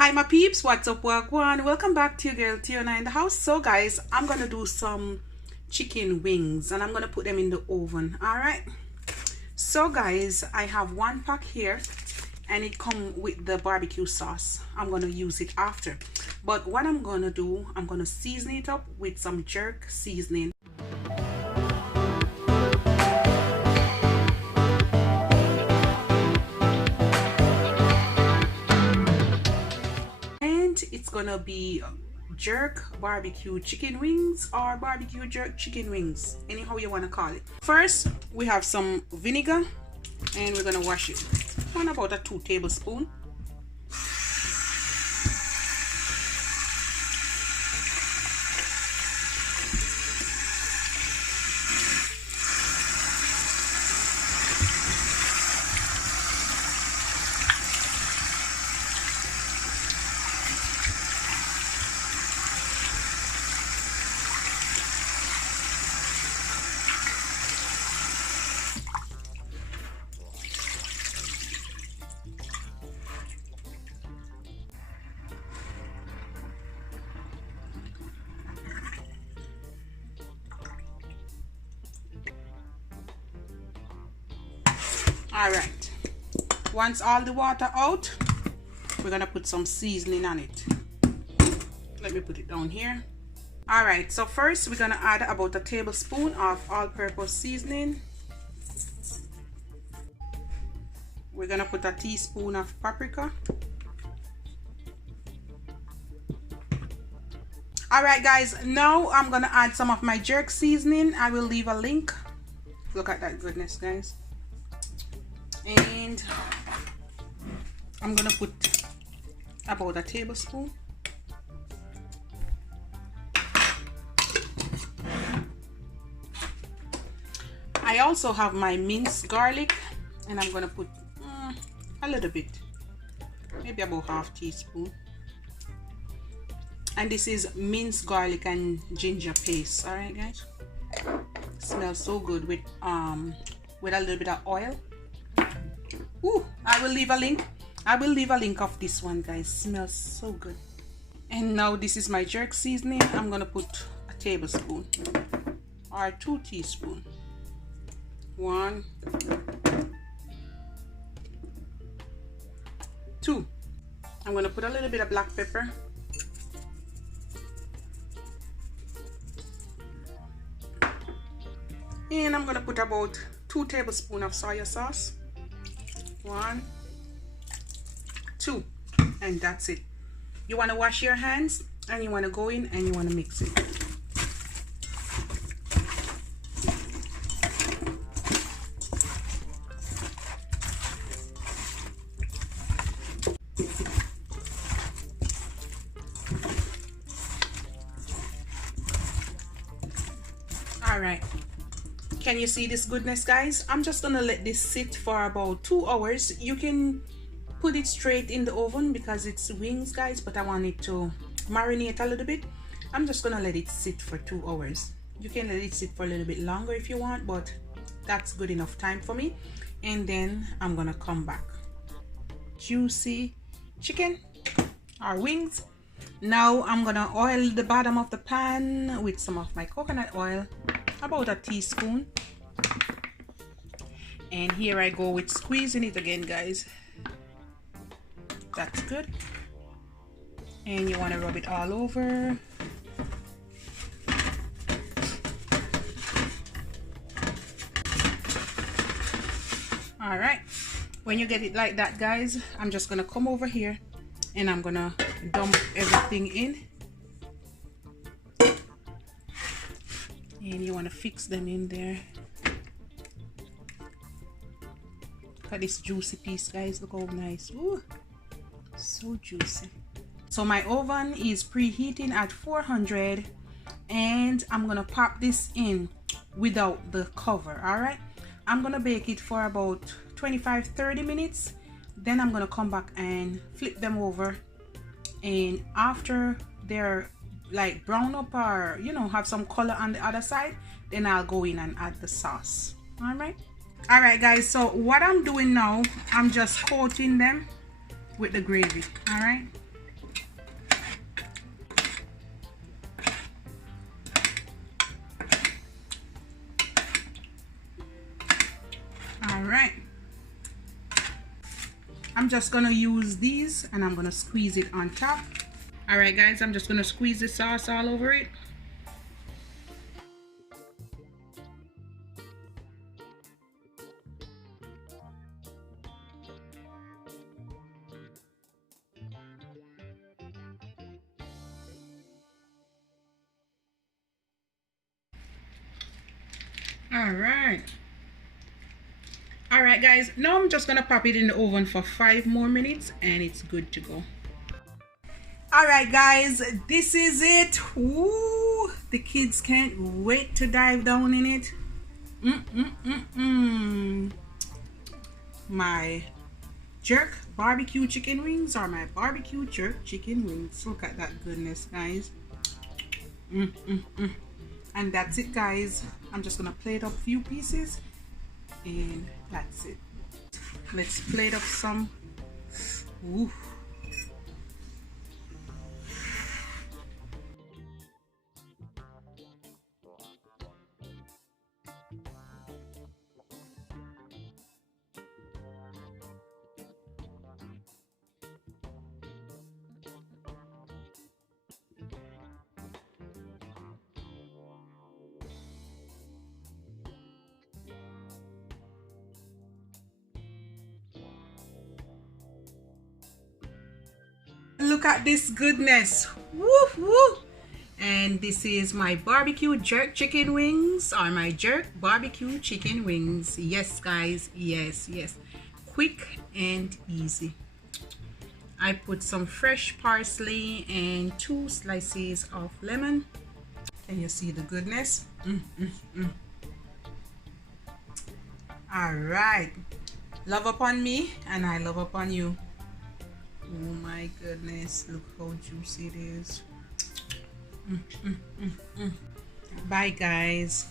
Hi my peeps, what's up, wagwan? Welcome back to your girl Tiona in the house. So guys, I'm gonna do some chicken wings and I'm gonna put them in the oven. All right, so guys, I have one pack here and it come with the barbecue sauce. I'm gonna use it after, but what I'm gonna do, I'm gonna season it up with some jerk seasoning. It's gonna be jerk barbecue chicken wings or barbecue jerk chicken wings, anyhow you want to call it. First, we have some vinegar and we're gonna wash it on about a 2 tablespoons. All right, once all the water out, we're gonna put some seasoning on it. Let me put it down here. All right, so first we're gonna add about a tablespoon of all-purpose seasoning. We're gonna put a teaspoon of paprika. All right guys, now I'm gonna add some of my jerk seasoning. I will leave a link. Look at that goodness, guys. And I'm gonna put about a tablespoon. I also have my minced garlic and I'm gonna put a little bit, maybe about half teaspoon. And this is minced garlic and ginger paste. All right guys, smells so good with a little bit of oil. Ooh, I will leave a link. I will leave a link of this one, guys. Smells so good. And now this is my jerk seasoning. I'm gonna put a tablespoon or 2 teaspoons. 1, 2. I'm gonna put a little bit of black pepper. And I'm gonna put about 2 tablespoons of soy sauce. 1, 2, and that's it. You want to wash your hands and you want to go in and you want to mix it. All right, can you see this goodness, guys? I'm just gonna let this sit for about 2 hours. You can put it straight in the oven because it's wings, guys, but I want it to marinate a little bit. I'm just gonna let it sit for 2 hours. You can let it sit for a little bit longer if you want, but that's good enough time for me. And then I'm gonna come back. Juicy chicken or wings. Now I'm gonna oil the bottom of the pan with some of my coconut oil, about a teaspoon. And here I go with squeezing it again, guys. That's good. And you want to rub it all over. All right, when you get it like that, guys, I'm just gonna come over here and I'm gonna dump everything in. And you want to fix them in there. Look at this juicy piece, guys. Look how nice. Ooh, so juicy. So my oven is preheating at 400 and I'm gonna pop this in without the cover. All right, I'm gonna bake it for about 25-30 minutes. Then I'm gonna come back and flip them over, and after they're like brown up or have some color on the other side, then I'll go in and add the sauce. All right guys, so what I'm doing now, I'm just coating them with the gravy. All right, just gonna use these and I'm gonna squeeze it on top. All right guys, I'm just gonna squeeze the sauce all over it. All right guys, now I'm just gonna pop it in the oven for 5 more minutes and it's good to go. All right guys, this is it. Woo, the kids can't wait to dive down in it. My jerk barbecue chicken wings or my barbecue jerk chicken wings. Look at that goodness guys. And that's it guys. I'm just gonna plate up a few pieces and that's it. Let's plate up some. Ooh. Look at this goodness. Woo woo. And this is my barbecue jerk chicken wings or my jerk barbecue chicken wings. Yes guys, yes. Quick and easy. I put some fresh parsley and 2 slices of lemon. Can you see the goodness? All right, love upon me and I love upon you. Oh my goodness, look how juicy it is. Bye guys.